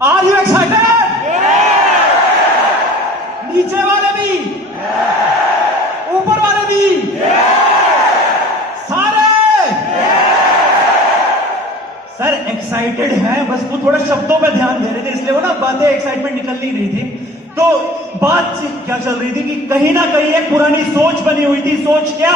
Are you excited? नीचे वाले भी, ऊपर वाले भी, सारे सर एक्साइटेड हैं, बस वो थोड़ा शब्दों पे ध्यान दे रहे थे, इसलिए वो ना बातें एक्साइटमेंट निकल नहीं रही थी। तो बात क्या चल रही थी कि कहीं ना कहीं एक पुरानी सोच बनी हुई थी। सोच क्या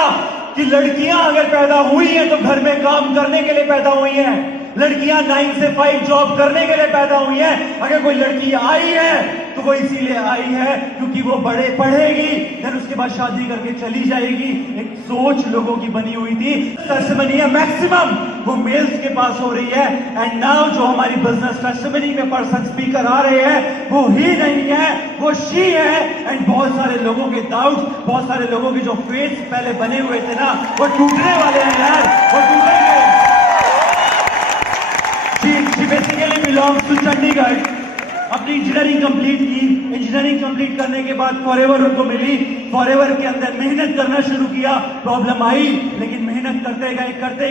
कि लड़कियां अगर पैदा हुई हैं तो घर में काम करने के लिए पैदा हुई हैं, लड़कियां 9 से 5 जॉब करने के लिए पैदा हुई हैं। अगर कोई लड़की आई है तो वो इसीलिए आई है क्योंकि वो बड़े पढ़ेगी, फिर उसके बाद शादी करके चली जाएगी। एक सोच लोगों की बनी हुई थी। टेस्टिमनी है मैक्सिमम वो मेल्स के पास हो रही है। एंड नाउ जो हमारी बिजनेस टेस्टिमनी में पर्सन स्पीकर आ रहे हैं वो ही नहीं है, वो शी है। एंड बहुत सारे लोगों के डाउट्स, बहुत सारे लोगों के जो फेथ पहले बने हुए थे ना, वो टूटने वाले हैं यार, वो टूटेंगे। She basically belongs to Chandigarh. अपनी इंजीनियरिंग कंप्लीट की, इंजीनियरिंग कंप्लीट करने के बाद फॉरएवर उनको मिली। फॉरएवर के अंदर मेहनत करना शुरू किया, प्रॉब्लम आई, लेकिन मेहनत करते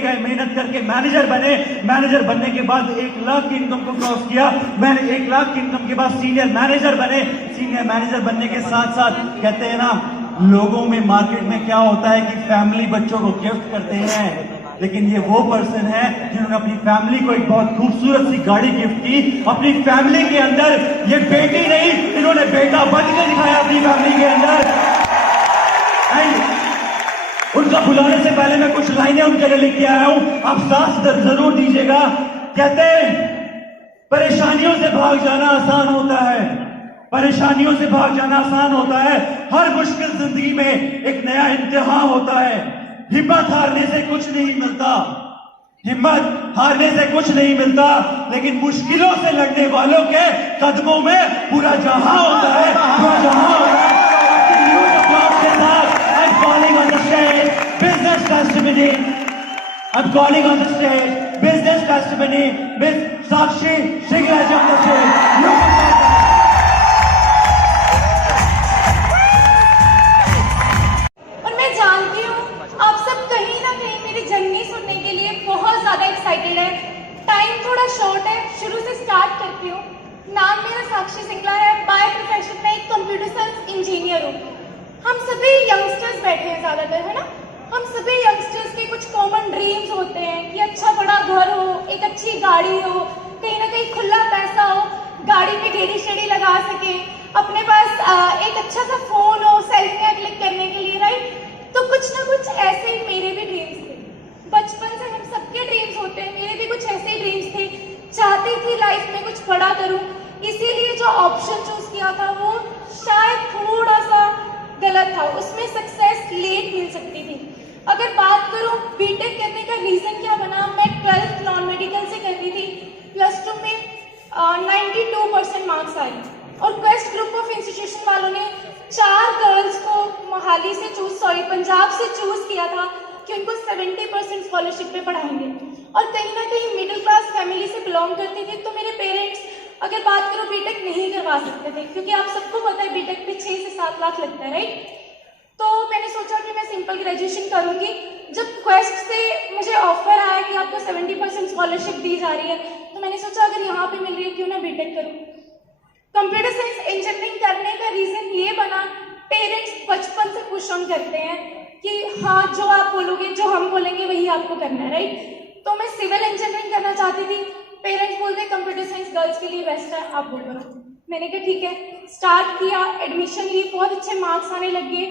गए, मेहनत करके मैनेजर बने। मैनेजर बनने के बाद 1 लाख की इनकम को क्रॉस किया। मैंने 1 लाख की इनकम के बाद सीनियर मैनेजर बने। सीनियर मैनेजर बनने के साथ साथ कहते हैं ना, लोगों में मार्केट में क्या होता है कि फैमिली बच्चों को गिफ्ट करते हैं, लेकिन ये वो पर्सन है जिन्होंने अपनी फैमिली को एक बहुत खूबसूरत सी गाड़ी गिफ्ट की। अपनी फैमिली के अंदर ये बेटी नहीं, इन्होंने बेटा बन के दिखाया अपनी फैमिली के अंदर। एंड उनका बुलाने से पहले मैं कुछ लाइनें उनके लिए लिख के आया हूं, आप साथ जरूर दीजिएगा। कहते हैं परेशानियों से भाग जाना आसान होता है, परेशानियों से भाग जाना आसान होता है। हर मुश्किल जिंदगी में एक नया इम्तिहान होता है। हिम्मत हारने से कुछ नहीं मिलता, हिम्मत हारने से कुछ नहीं मिलता, लेकिन मुश्किलों से लड़ने वालों के कदमों में पूरा जहां होता है, पूरा जहां होता है। I'm calling on the stage business testimony. I'm calling on the stage business testimony with Sakshi Singlaj on the stage. Excited है। टाइम थोड़ा शॉर्ट है, शुरू से स्टार्ट करती हूँ। नाम मेरा साक्षी सिंगला है, बाय प्रोफेशन में एक कंप्यूटर साइंस इंजीनियर हूँ। हम सभी यंगस्टर्स बैठे हैं ज़्यादातर, है ना। हम सभी यंगस्टर्स के कुछ कॉमन ड्रीम्स होते हैं कि अच्छा बड़ा घर हो, एक अच्छी गाड़ी हो, कहीं ना कहीं खुला पैसा हो, गाड़ी में गेड़ी शेड़ी लगा सके, अपने पास एक अच्छा सा फोन हो सेल्फियाँ क्लिक करने के लिए, राइट। तो कुछ ना कुछ ऐसे ही मेरे भी ड्रीम्स थे। बचपन से हम सबके ड्रीम्स होते हैं, मेरे भी कुछ ऐसे ही ड्रीम्स थे। चाहती थी लाइफ में कुछ बड़ा करूं, इसीलिए जो ऑप्शन चूज किया था वो शायद थोड़ा सा गलत था, उसमें सक्सेस लेट मिल सकती थी। अगर बात करूं बीटेक करने का रीजन क्या बना, मैं 12th नॉन मेडिकल से कर रही थी। +2 में 92% मार्क्स आए और क्वेस्ट ग्रुप ऑफ इंस्टीट्यूशन वालों ने 4 गर्ल्स को मोहाली से पंजाब से चूज किया था कि उनको 70% स्कॉलरशिप पे पढ़ाएंगे। और कहीं ना कहीं मिडिल क्लास फैमिली से बिलोंग करती थी, तो मेरे पेरेंट्स अगर बात करो बीटेक नहीं करवा सकते थे, क्योंकि आप सबको पता है बीटेक पे 6 से 7 लाख लगता है, राइट। तो मैंने सोचा कि मैं सिंपल ग्रेजुएशन करूंगी। जब क्वेस्ट से मुझे ऑफर आया कि आपको 70% स्कॉलरशिप दी जा रही है, तो मैंने सोचा अगर यहाँ पे मिल रही है क्यों ना बीटेक करूँ। कंप्यूटर साइंस इंजीनियरिंग करने का रीजन ये बना, पेरेंट्स बचपन से पुश ऑन करते हैं कि हाँ जो आप बोलोगे, जो हम बोलेंगे वही आपको करना है, राइट। तो मैं सिविल इंजीनियरिंग करना चाहती थी। पेरेंट्स बोलते कंप्यूटर साइंस गर्ल्स के लिए बेस्ट है, आप बोल करो। मैंने कहा ठीक है, स्टार्ट किया, एडमिशन ली, बहुत अच्छे मार्क्स आने लग गए,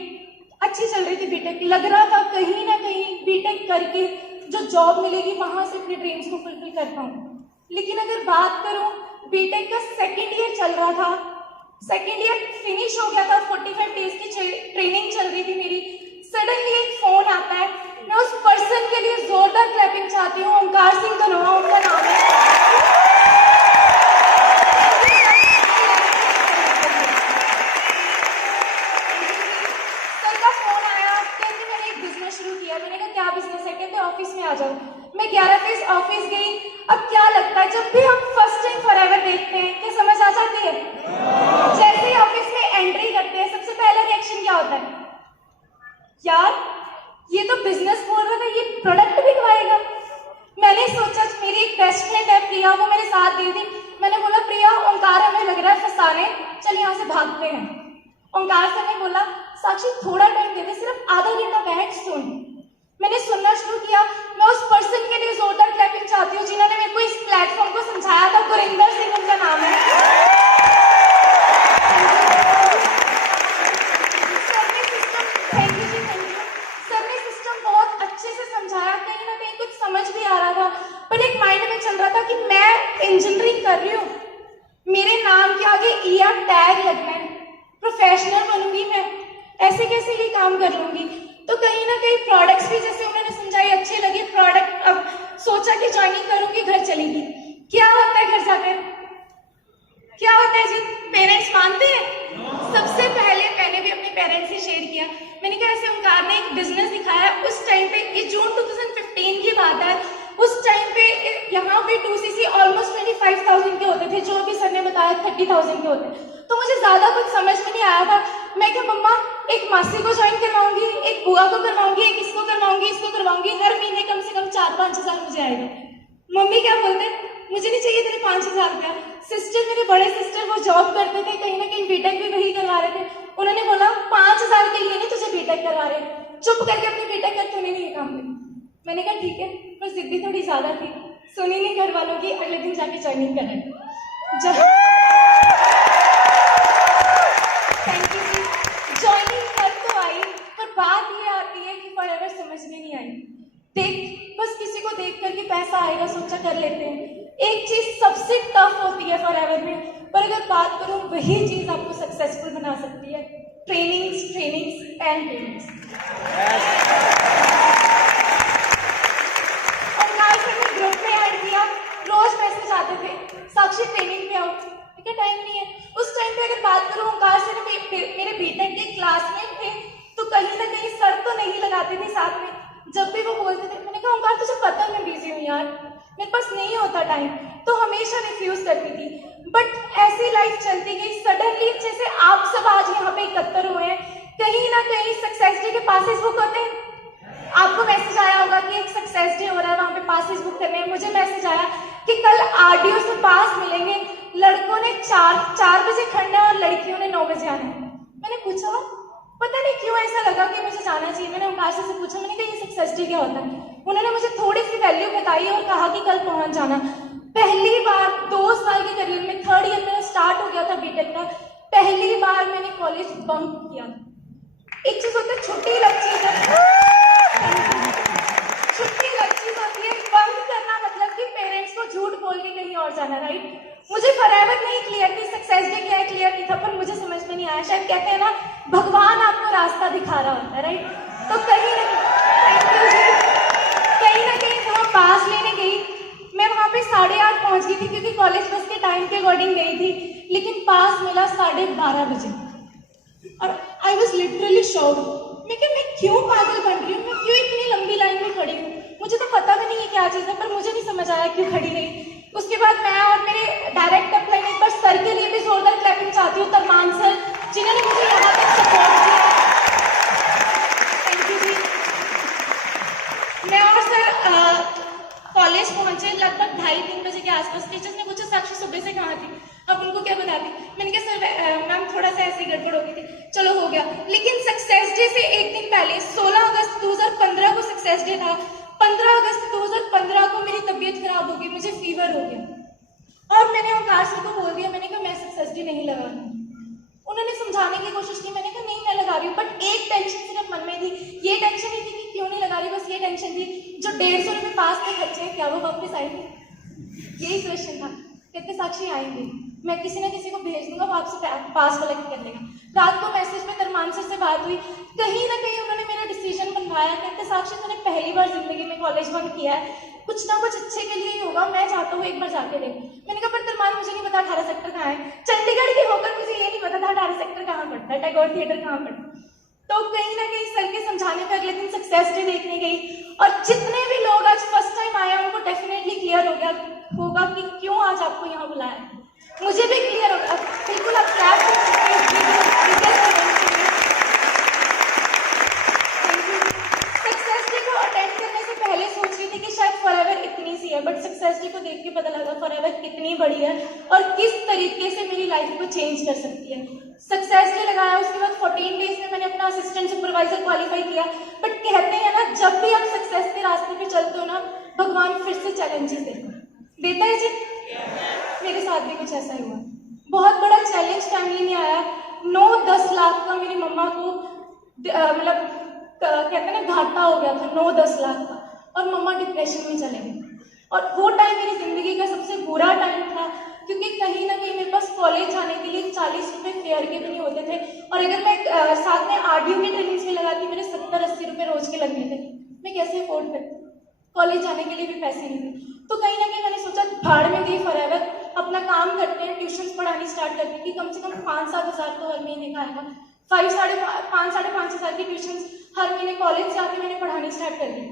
अच्छी चल रही थी बीटेक। लग रहा था कहीं ना कहीं बीटेक करके जो जॉब मिलेगी वहां से अपने ड्रीम्स को फुलफिल कर पाऊँ। लेकिन अगर बात करूँ, बीटेक का 2nd ईयर चल रहा था, 2nd ईयर फिनिश हो गया था, 45 डेज की ट्रेनिंग चल रही थी मेरी। सडनली एक फोन आता है। मैं उस पर्सन के लिए जोरदार क्लैपिंग चाहती हूँ। ओंकार सिंह धनोआ उनका नाम है। सर का फोन आया, कहते मैंने एक बिजनेस शुरू किया। मैंने कहा क्या बिजनेस है? कहते ऑफिस में आ जाओ। मैं 11 फेज ऑफिस गई। अब क्या लगता है, जब भी हम फर्स्ट टाइम फॉरएवर देखते हैं, क्या समझ आ जाती है? जैसे ही ऑफिस में एंट्री करते हैं, सबसे पहला रिएक्शन क्या होता है? यार ये तो बिजनेस बोल रहा था, ये प्रोडक्ट बिकवाएगा। मैंने सोचा, मेरी एक बेस्ट फ्रेंड है प्रिया, वो आने, चल यहाँ से भागते हैं। ओंकार सर ने बोला साक्षी थोड़ा टाइम दे दे, सिर्फ आधा घंटा बैठ सुन। मैंने सुनना शुरू किया। मैं उस पर्सन के लिए जोरदार क्लैपिंग चाहती हूँ जिन्होंने मेरे को इस प्लेटफॉर्म को समझाया था। गुरिंदर सिंह उनका नाम है। Thank you ji, thank you. Sir ने सिस्टम बहुत अच्छे से समझाया, कहीं ना कहीं कुछ समझ भी आ रहा था, पर एक माइंड में चल रहा था कि मैं इंजीनियरिंग कर रही हूँ, मेरे नाम के आगे ईआर टैग लगना है, प्रोफेशनल बनूंगी मैं, ऐसे कैसे ये काम कर लूंगी। तो कहीं ना कहीं प्रोडक्ट्स भी जैसे उन्होंने समझाई अच्छे लगे। प्रोडक्ट अब सोचा कि ज्वाइनिंग करूंगी, घर चलेगी। क्या होता है घर जाकर, क्या होता है जी, पेरेंट्स मानते हैं। सबसे पहले मैंने भी अपने पेरेंट्स से शेयर किया। मैंने कहा ऐसे ओंकार ने एक बिजनेस दिखाया। उस टाइम पे, ये जून 2015 की बात है, उस टाइम पे यहाँ पे 2cc ऑलमोस्ट 25,000 के होते थे, जो अभी सर ने बताया 30,000 के होते। तो मुझे ज्यादा कुछ समझ में नहीं आया था। मैं क्या मम्मा एक मासी को ज्वाइन करवाऊंगी, एक बुआ को करवाऊंगी, एक इसको करवाऊंगी, इसको करवाऊंगी, हर महीने कम से कम 4-5 हजार मुझे आएगा। मम्मी क्या बोलते, मुझे नहीं चाहिए तेरे 5,000 रुपया। सिस्टर, मेरे बड़े सिस्टर, वो जॉब करते थे, कहीं ना कहीं बीटेक भी वही करवा रहे थे। उन्होंने बोला 5,000 के लिए नहीं तुझे बीटेक करवा रहे, चुप करके अपनी बीटेक कर, तूने नहीं ये काम किया। मैंने कहा ठीक है, पर जिद्दी थोड़ी ज्यादा थी, सुनी नहीं घर वालों की। अगले दिन जाके ज्वाइनिंग करें। Thank you ji. ज्वाइनिंग कर तो आई, पर बात ये आती है कि फॉरएवर समझ में नहीं आई। देख, बस किसी को देख करके पैसा आएगा सोचा कर लेते हैं। एक चीज सबसे टफ होती है फॉरएवर में, पर अगर बात करूं वही चीज आपको सक्सेसफुल बना सकती है। Trainings, trainings and trainings. Omkar sir ने ग्रुप में ऐड किया, रोज मैसेज आते थे साक्षी ट्रेनिंग पे आओ। क्या टाइम नहीं है। उस टाइम पे अगर बात करूं, ओंकार सर मेरे बीटेक के क्लासमेट थे, तो कहीं ना कहीं सर तो नहीं लगाते थे साथ में। जब भी वो बोलते थे, मैंने कहा ओंकार तुझे पता है मैं बिजी हूँ यार, मेरे पास नहीं होता टाइम, तो हमेशा रिफ्यूज करती थी। बट ऐसी लाइफ चलती गई। सडनली जैसे आप सब आज यहाँ पे एकत्र हुए हैं, कहीं ना कहीं सक्सेस डे के पासेस बुक होते हैं। आपको मैसेज आया होगा कि एक सक्सेस डे हो रहा है, वहां पे पासेस बुक करने हैं। मुझे मैसेज आया कि कल आरडीओ से पास मिलेंगे, लड़कों ने 4 बजे खड़ना है और लड़कियों ने 9 बजे आना है। मैंने पूछा, पता नहीं क्यों ऐसा लगा कि मुझे जाना चाहिए। मैंने ओंकार से पूछा, मैंने कहा ये सक्सेस डे क्या होता है। उन्होंने मुझे थोड़ी सी वैल्यू बताई और कहा कि कल पहुंच जाना। पहली बार 2 साल के करियर में, 3rd ईयर मेरा स्टार्ट हो गया था बीटेक का, पहली बार मैंने कॉलेज बंक किया। एक चीज होता है छुट्टी लग चीज है, छुट्टी लग चीज होती है। बंक करना मतलब कि पेरेंट्स को झूठ बोल के कहीं और जाना, राइट। मुझे फॉरएवर नहीं क्लियर थी, सक्सेस डे क्या है क्लियर नहीं था, पर मुझे समझ में नहीं आया। शायद कहते हैं ना, भगवान आपको रास्ता दिखा रहा होता है, राइट। तो कहीं ना कहीं जहाँ पास लेने गई, मैं वहां पे 8:30 पहुंच गई थी, क्योंकि कॉलेज बस के टाइम के अकॉर्डिंग गई थी, लेकिन पास मिला 12:30 बजे। और आई वॉज लिटरली शॉक्ड। मैं क्यों पागल बन रही हूँ, मैं क्यों इतनी लंबी लाइन में खड़ी हूँ। मुझे तो पता भी नहीं है क्या चीज़ है, पर मुझे नहीं समझ आया क्यों खड़ी रही। उसके बाद मैं और मेरे डायरेक्ट अपलाइन, एक बार सर के लिए भी जोरदार क्लैपिंग चाहती हूँ, तरमान सर, जिन्होंने मुझे यहाँ तक सपोर्ट किया। थैंक यू जी। मैं और सर कॉलेज पहुंचे लगभग 2:30-3 बजे के आसपास। टीचर्स ने पूछा साक्षी सुबह से कहाँ थी, अब उनको क्या बताती। मैंने कहा सर मैम थोड़ा सा ऐसी गड़बड़ हो गई थी, चलो हो गया। लेकिन सक्सेस डे से एक दिन पहले 16 अगस्त 2015 को सक्सेस डे था। 15 अगस्त 2015 को मेरी तबीयत खराब हो गई, मुझे फीवर हो गया और मैंने ओंकार सर को बोल दिया, मैंने कहा मैं सक्सेस डे नहीं लगा रही। उन्होंने समझाने की कोशिश की, मैंने कहा नहीं मैं लगा रही हूँ, बट एक टेंशन सिर्फ मन में थी। ये टेंशन नहीं थी कि क्यों नहीं लगा रही, बस ये टेंशन थी जो 150 रुपये पास के खर्चे हैं, क्या वो वापस आएंगे, यही क्वेश्चन था। कहते साक्षी आएंगे, मैं किसी ना किसी को भेज दूंगा, वो आपसे पास कलेक्ट कर लेगा। रात को मैसेज में तरमान सर से बात हुई, कहीं ना कहीं उन्होंने मेरा डिसीजन बनवाया। कहते साक्षी तूने पहली बार जिंदगी में कॉलेज बंक किया है, कुछ ना कुछ अच्छे के लिए ही होगा, मैं चाहता हूँ एक बार जाके देख। मैंने कहा पर तरमान मुझे नहीं पता 18 सेक्टर कहाँ है, चंडीगढ़ की होकर मुझे ये नहीं पता था 18 सेक्टर कहाँ पड़ता है, टैगोर थिएटर कहाँ पड़ता है। तो कहीं ना कहीं सर के समझाने पर अगले दिन सक्सेस डे देखने गई, और जितने भी लोग आज फर्स्ट टाइम आए उनको डेफिनेटली क्लियर हो गया होगा कि क्यों आज आपको यहाँ बुलाया। मुझे भी क्लियर होगा, बिल्कुल आप क्लैप कर सकते हैं। सक्सेस डे को अटेंड करने से पहले सोच रही थी कि शायद फॉरएवर इतनी सी है, बट सक्सेस डे को देख के पता लगा फॉरएवर कितनी बड़ी है और किस तरीके से मेरी लाइफ को चेंज कर सकती है। सक्सेस डे लगाया, उसके बाद 14 डेज में मैंने अपना असिस्टेंट सुपरवाइजर क्वालिफाई किया। बट कहते हैं ना, जब भी आप सक्सेस के रास्ते पे चलते हो ना, भगवान फिर से चैलेंजेस देता है जी। मेरे साथ भी कुछ ऐसा ही हुआ। बहुत बड़ा चैलेंज फैमिली में आया। 9-10 लाख का मेरी मम्मा को मतलब कहते हैं ना घाटा हो गया था, 9-10 लाख का, और मम्मा डिप्रेशन में चले गए। और वो टाइम मेरी जिंदगी का सबसे बुरा टाइम था, क्योंकि कहीं ना कहीं मेरे पास कॉलेज जाने के लिए 40 रुपये फेयर के भी नहीं होते थे, और अगर मैं साथ में आरडीओ की ट्रेनिंग्स में लगाती मेरे 70-80 रुपये रोज के लगने थे। मैं कैसे अफोर्ड करती, कॉलेज जाने के लिए भी पैसे नहीं थे। तो कहीं ना कहीं मैंने सोचा भाड़ में गई फॉरएवर, अपना काम करते हैं, ट्यूशन पढ़ानी स्टार्ट करती थी। कम से कम 5-7 हज़ार तो हर महीने का आएगा। 5-5.5 हज़ार की ट्यूशन हर महीने कॉलेज से आके मैंने पढ़ानी स्टार्ट कर दी।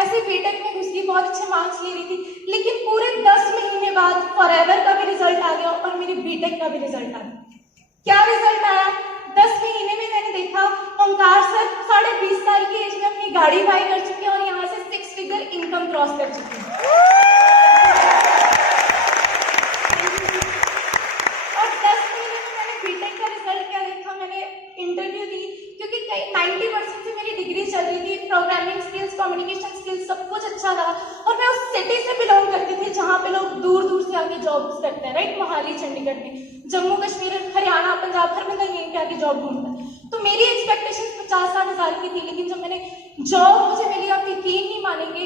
ऐसे बीटेक में घुस गई, बहुत अच्छे मार्क्स ले रही थी, लेकिन पूरे 10 महीने बाद फॉरएवर का भी रिजल्ट आ गया और मेरे बीटेक का भी रिजल्ट आ गया। क्या रिजल्ट आया? 10 महीने में मैंने देखा ओंकार सर 20.5 साल की एज में अपनी गाड़ी बाई कर चुके हैं और यहाँ से 6 फिगर इनकम क्रॉस कर चुके हैं। और 10 महीने में मैंने बीटेक का रिजल्ट क्या देखा, मैंने इंटरव्यू दी, क्योंकि 90% से मेरी डिग्री चल रही थी, प्रोग्रामिंग स्किल्स, कम्युनिकेशन स्किल्स, सब कुछ अच्छा था। और मैं उस सिटी से बिलोंग करती थी जहाँ पे लोग दूर दूर से आके जॉब्स करते हैं, राइट? मोहाली, चंडीगढ़ में, जम्मू कश्मीर, हरियाणा, पंजाब, हर बंदा यहीं पे आके जॉब ढूंढता है। तो मेरी एक्सपेक्टेशन 50-60 हज़ार की थी, लेकिन जब मैंने जॉब मुझे मिली, आप यकीन नहीं मानेंगे,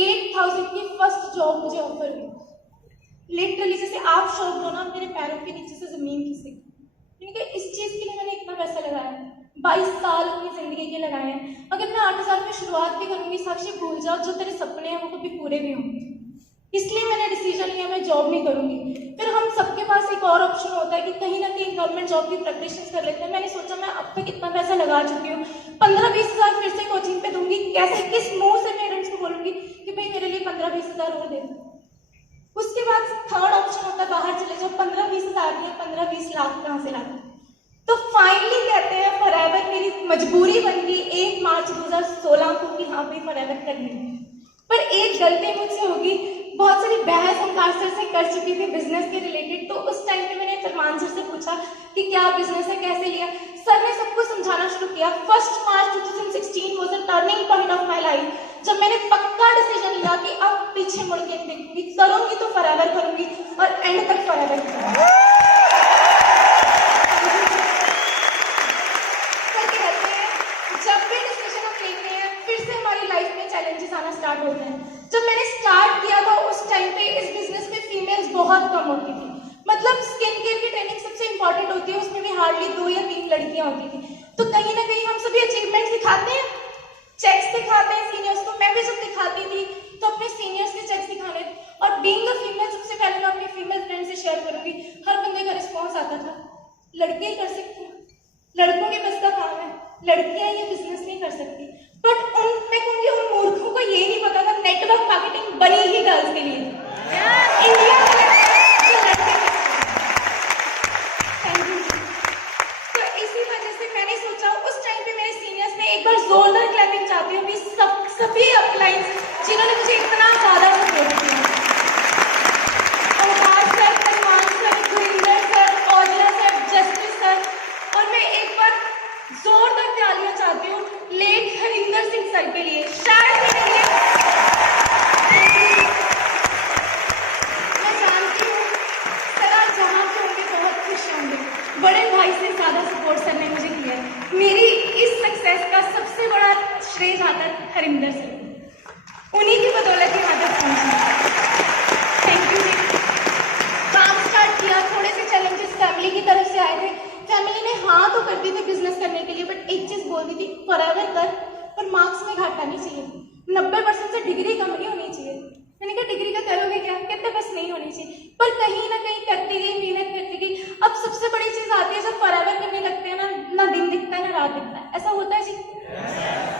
8000 की फर्स्ट जॉब मुझे ऑफर हुई। लिटरली जैसे आप शॉक हो ना, मेरे पैरों के नीचे से जमीन खिसकी। मैंने कहा इस चीज के लिए मैंने इतना पैसा लगाया, 22 साल अपनी जिंदगी के लगाए हैं। अगर मैं 8 हज़ार में शुरुआत भी करूंगी, साक्षी भूल जाओ, जो तेरे सपने हैं वो कभी पूरे भी होंगे। इसलिए मैंने डिसीजन लिया मैं जॉब नहीं करूंगी। फिर हम सबके पास एक और ऑप्शन होता है कि कहीं ना कहीं गवर्नमेंट जॉब की प्रिपरेशन कर लेते हैं। मैंने सोचा मैं अब तक इतना पैसा लगा चुकी हूँ, 15-20 हज़ार फिर से कोचिंग पे दूंगी। कैसे, किस मुंह से पेरेंट्स को बोलूंगी कि भाई मेरे लिए 15-20 हज़ार और दे दो। उसके बाद थर्ड ऑप्शन होता है बाहर चले जाओ, 15-20 हज़ार नहीं, 15-20 लाख कहाँ से लाते। तो फाइनली कहते हैं फॉरएवर मेरी मजबूरी बन गई 1 मार्च 2016 को कि हाँ भाई फॉरएवर करनी है। पर एक गलती मुझसे होगी, बहुत सारी बहस ओंकार सर से कर चुकी थी बिजनेस के रिलेटेड। तो उस टाइम पे मैंने फरमान सर से पूछा कि क्या बिजनेस है, कैसे लिया। सर ने सबको समझाना शुरू किया। 1 मार्च 2016 was a turning point of my life, जब मैंने पक्का डिसीजन लिया कि अब पीछे मुड़ के देखूंगी, करूंगी तो फॉरएवर करूंगी और एंड तक फॉरएवर करूंगी। चैलेंजेस आना स्टार्ट होते हैं। जब मैंने स्टार्ट किया था उस टाइम पे इस बिजनेस में फीमेल्स बहुत कम होती थी। मतलब स्किन केयर की ट्रेनिंग सबसे इंपॉर्टेंट होती है, उसमें भी हार्डली 2 या 3 लड़कियां होती थी। तो कहीं ना कहीं हम सभी अचीवमेंट्स दिखाते हैं, चेक्स दिखाते हैं सीनियर्स को। मैं भी जब दिखाती थी तो अपने सीनियर्स के चेक्स दिखाने, और बीइंग अ फीमेल सबसे पहले मैं अपनी फीमेल फ्रेंड से शेयर करूंगी, हर बंदे का रिस्पॉन्स आता था, लड़के ही कर सकते हैं, लड़कों के बस का काम है, लड़कियां ये बिजनेस नहीं कर सकती। बट मैं कहूंगी उन मूर्खों को ये नहीं पता था नेटवर्क मार्केटिंग बनी ही गर्ल्स के लिए, इंडिया में जो लड़के। Thank you. तो इसी वजह से मैंने सोचा उस टाइम पे मेरे सीनियर्स ने एक बार जोरदार क्लैपिंग चाहती हूँ कि सभी अपलाइंस जिन्होंने मुझे इतना ज्यादा सपोर्ट किया, Omkar sir, Farman sir, Gurinder sir, Aujla sir, justice sir, और मैं एक बार जोरदार तालियां चाहती हूँ लेट हरिंदर सिंह सर के लिए। शायद मेरे लिए मैं जानती हूँ सर आज जहाँ पे होंगे बहुत खुश होंगे, बड़े भाई से ज्यादा सपोर्ट सर ने मुझे किया है। मेरी इस सक्सेस का सबसे बड़ा श्रेय जाता है हरिंदर सर को, उन्हीं की बदौलत यहाँ तक पहुंची। Thank you. काम स्टार्ट किया, थोड़े से चैलेंजेस फैमिली की तरफ से आए थे। फैमिली ने हाँ तो कर दी थी बिजनेस करने के लिए, बट एक चीज बोल दी थी फॉरएवर कर, पर मार्क्स में घाटा नहीं चाहिए, 90% से डिग्री कम नहीं होनी चाहिए। मैंने कहा डिग्री का करोगे क्या, कहते बस नहीं होनी चाहिए। पर कहीं ना कहीं करती गई, मेहनत करती गई। अब सबसे बड़ी चीज आती है जब फॉरएवर करने लगते हैं ना दिन दिखता है ना रात दिखता है। ऐसा होता है जी?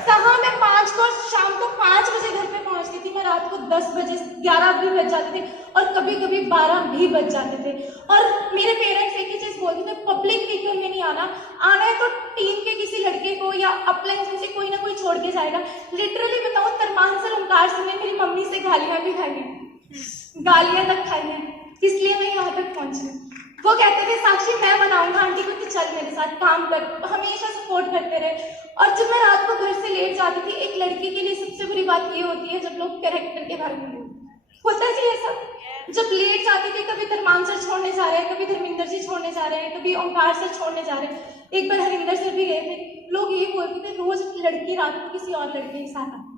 कहाँ मैं 5 को शाम को 5 बजे घर पे पहुंचती थी, मैं रात को 10 बजे 11 भी बज जाते थे, और कभी कभी 12 भी बज जाते थे। और मेरे पेरेंट्स एक ही चीज बोलते थे, पब्लिक व्हीकल में नहीं आना है तो टीम के किसी लड़के को या अपलाइन में से कोई ना कोई छोड़ के जाएगा। लिटरली बताऊं, तरमान सर, ओंकार सर ने मेरी मम्मी से गालियां भी खाई हैं, गालियां तक खाई हैं, इसलिए मैं यहाँ तक पहुंची। वो कहते थे साक्षी मैं बनाऊंगा आंटी को, तो चल मेरे साथ काम कर, हमेशा सपोर्ट करते रहे। और जब मैं रात को घर से लेट जाती थी, एक लड़की के लिए सबसे बुरी बात ये होती है जब लोग कैरेक्टर के बारे में होता जी ऐसा, जब लेट जाती थी, कभी धर्मान सर छोड़ने जा रहे हैं, कभी धर्मिंदर जी छोड़ने जा रहे हैं, कभी ओंकार सर छोड़ने जा रहे हैं, एक बार हरिंदर सर भी गए थे। लोग ये बोलते थे रोज लड़की रात को किसी और लड़के के साथ आती।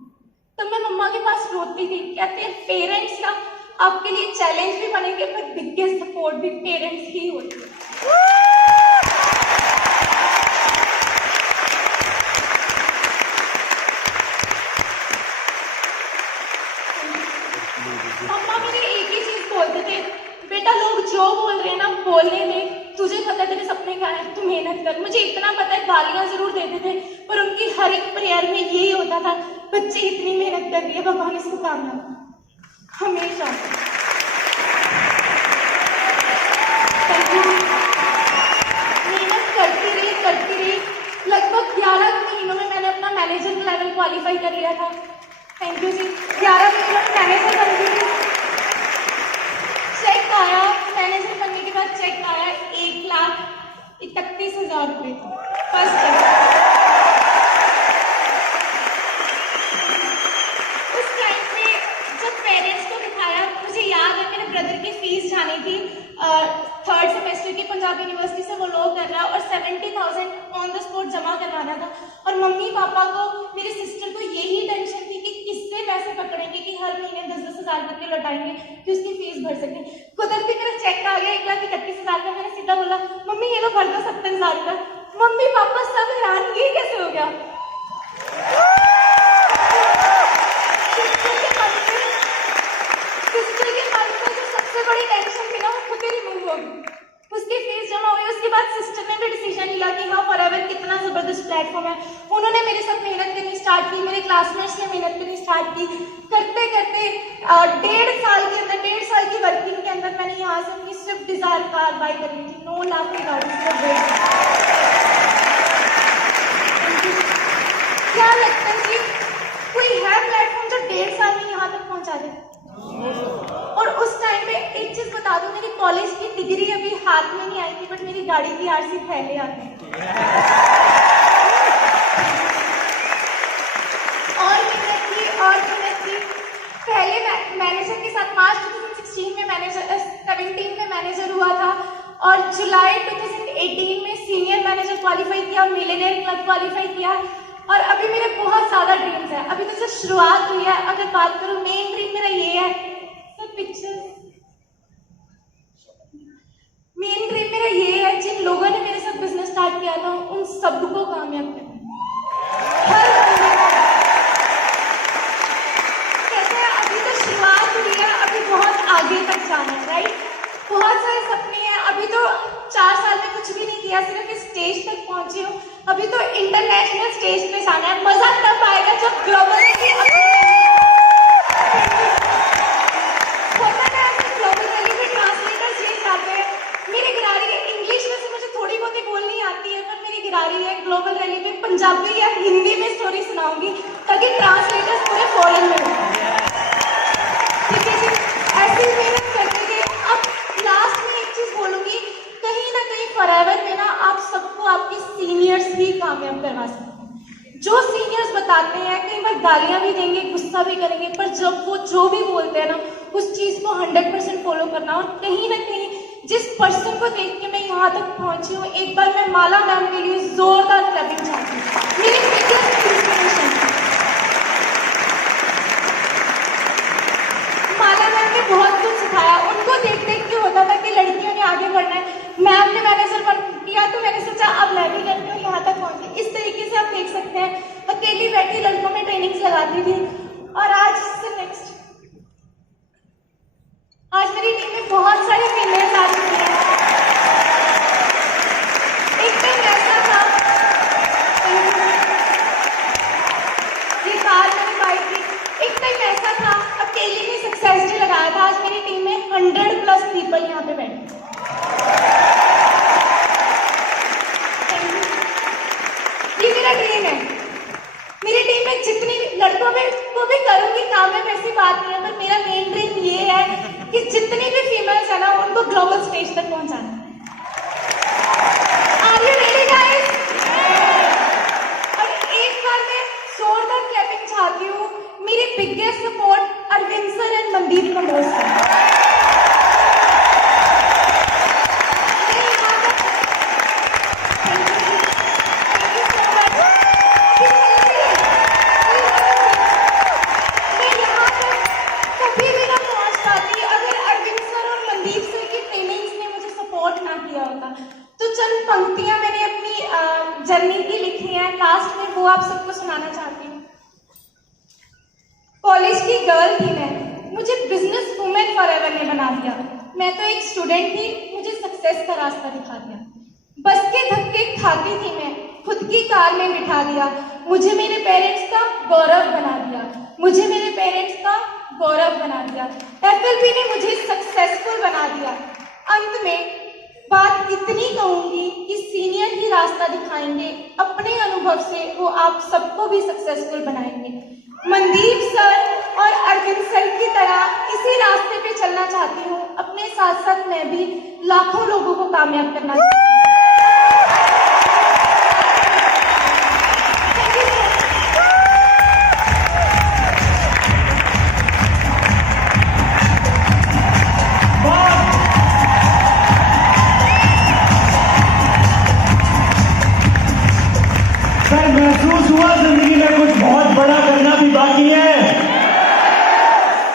तब मैं मम्मा के पास रोती थी, कहते हैं पेरेंट्स ना आपके लिए चैलेंज भी बनेंगे पर बिगेस्ट सपोर्ट भी पेरेंट्स ही होते हैं। मम्मा मेरे एक ही चीज बोलते थे, बेटा लोग जो बोल रहे हैं ना बोलने दे, तुझे पता है तेरे सपने क्या है, तू मेहनत कर। मुझे इतना पता है गालियां जरूर देते थे पर उनकी हर एक प्रेयर में यही होता था, बच्चे इतनी मेहनत कर रही है, भगवान इसको कामयाब हमेशा। मेहनत करती रही। लगभग 11 महीनों में मैंने अपना मैनेजर लेवल क्वालिफाई कर लिया था। थैंक यू जी। 11 महीनों में मैनेजर बन गई थी। चेक आया, मैनेजर बनने के बाद चेक आया 1,31,000 रुपये फर्स्ट टाइम। उस टाइम पे जब पेरेंट्स को दिखाया, मुझे याद है मेरे ब्रदर की फीस जानी थी 3rd सेमेस्टर की पंजाब यूनिवर्सिटी से, वो लॉ कर रहा है और 70,000 ऑन द स्पॉट जमा करवाना था। और मम्मी पापा को, मेरी सिस्टर को यही टेंशन थी कि किससे पैसे पकड़ेंगे कि हर महीने 10-10 हज़ार करके लौटाएंगे कि उसकी फीस भर सकें। कुदरती मेरा चेक आ गया 1,31,000 का। मैंने सीधा बोला मम्मी ये तो भर दो 70,000 का। मम्मी पापा सब हैरान, ये कैसे हो गया। सिस्टर के मन में जो सबसे बड़ी टेंशन थी ना वो खुद ही रिमूव हो गई। उसकी फीस जमा हुई, उसके बाद सिस्टर ने भी डिसीजन लिया कि हाँ फॉरएवर कितना जबरदस्त प्लेटफॉर्म है। उन्होंने मेरे साथ मेहनत करनी स्टार्ट की, मेरे क्लासमेट्स ने मेहनत करनी स्टार्ट की। करते करते 1.5 साल के अंदर, 1.5 साल की वर्किंग के अंदर मैंने यहाँ से अपनी स्विफ्ट डिजायर कार बाई कर ली थी। 9 लाख की गाड़ी से। क्या लगता है कि कोई है प्लेटफॉर्म जो 1.5 साल में यहाँ तक पहुँचा दे। और उस टाइम पे एक चीज बता दूं, मेरी कॉलेज की डिग्री अभी हाथ में नहीं आई थी बट मेरी गाड़ी की आरसी पहले आ गई। और मेहनत की। पहले मैनेजर के साथ मार्च 2016 में मैनेजर, 17 में मैनेजर हुआ था और जुलाई 2018 में सीनियर मैनेजर क्वालिफाई किया, मिलियनेयर क्लब क्वालिफाई किया। और अभी मेरे बहुत ज्यादा ड्रीम्स है, अभी तो सिर्फ शुरुआत हुई है। अगर बात करूं मेन ड्रीम मेरा ये है, मेन ड्रीम मेरा ये है जिन लोगों ने मेरे साथ बिजनेस स्टार्ट किया था उन सबको कामयाब करना। हर कहते हैं अभी तो शुरुआत हुई है, अभी बहुत आगे तक जाना है, राइट। बहुत सारे सपने हैं, अभी तो 4 साल में कुछ भी नहीं किया, सिर्फ इस स्टेज तक पहुंची हूँ। अभी तो इंटरनेशनल स्टेज पे जाना है। मजा तब आएगा जब ग्लोबल ग्लोबल रैली में पंजाबी या हिंदी में स्टोरी सुनाऊंगी ताकि ट्रांसलेटर्स पूरे फॉरेन में हो। ठीक है जी, ऐसी मेहनत करते गए। अब लास्ट में एक चीज बोलूंगी, कहीं ना कहीं फॉरएवर में ना आप सबको आपके सीनियर्स ही कामयाब करवा सकते हैं। जो सीनियर्स बताते हैं, कई बार गालियां भी देंगे, गुस्सा भी करेंगे, पर जब वो जो भी बोलते हैं ना उस चीज को 100% फॉलो करना। और कहीं ना कहीं जिस पर्सन को देख के मैं यहाँ तक पहुंची हूँ, एक बार मैं माला मैम के लिए जोरदार क्लबिंग चाहती हूँ। मेरी बिगेस्ट इंस्पिरेशन माला मैम ने बहुत कुछ सिखाया। उनको देख देख के होता था कि लड़कियों ने आगे बढ़ना है। मैम ने मैनेजर बन किया तो मैंने सोचा अब मैं भी लड़कियों यहाँ तक पहुंची। इस तरीके से आप देख सकते हैं, अकेली बैठी लड़कों में ट्रेनिंग्स लगाती थी। और आज से नेक्स्ट, आज मेरी टीम में बहुत सारे फीमेल्स आ चुकी हैं। एक टाइम ऐसा था, ये कार मैंने बाई थी। एक टाइम ऐसा था, अकेले ने सक्सेस डे लगाया था। आज मेरी टीम में 100+ पीपल यहाँ पे बैठे। किया होता। तो चंद पंक्तियां मैंने अपनी जर्नी की लिखी हैं, लास्ट में वो आप सबको सुनाना चाहती हूँ। कॉलेज की गर्ल थी मैं, मुझे बिजनेस वुमेन फॉरएवर ने बना दिया। मैं तो एक स्टूडेंट थी, मुझे सक्सेस का रास्ता दिखा दिया। बस के धक्के खाती थी मैं, खुद की कार में बिठा दिया। मुझे मेरे पेरेंट्स का गौरव बना दिया, मुझे मेरे पेरेंट्स का गौरव बना दिया। FLB ने मुझे सक्सेसफुल बना दिया। अंत में बात इतनी कहूंगी कि सीनियर ही रास्ता दिखाएंगे, अपने अनुभव से वो आप सबको भी सक्सेसफुल बनाएंगे। मनदीप सर और अर्जुन सर की तरह इसी रास्ते पे चलना चाहती हूँ। अपने साथ साथ मैं भी लाखों लोगों को कामयाब करना चाहती हूँ। सर महसूस हुआ जिंदगी में कुछ बहुत बड़ा करना भी बाकी है।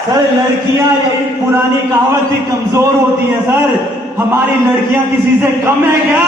सर लड़कियां, यही पुरानी कहावत थी, कमजोर होती है। सर हमारी लड़कियां किसी से कम है क्या?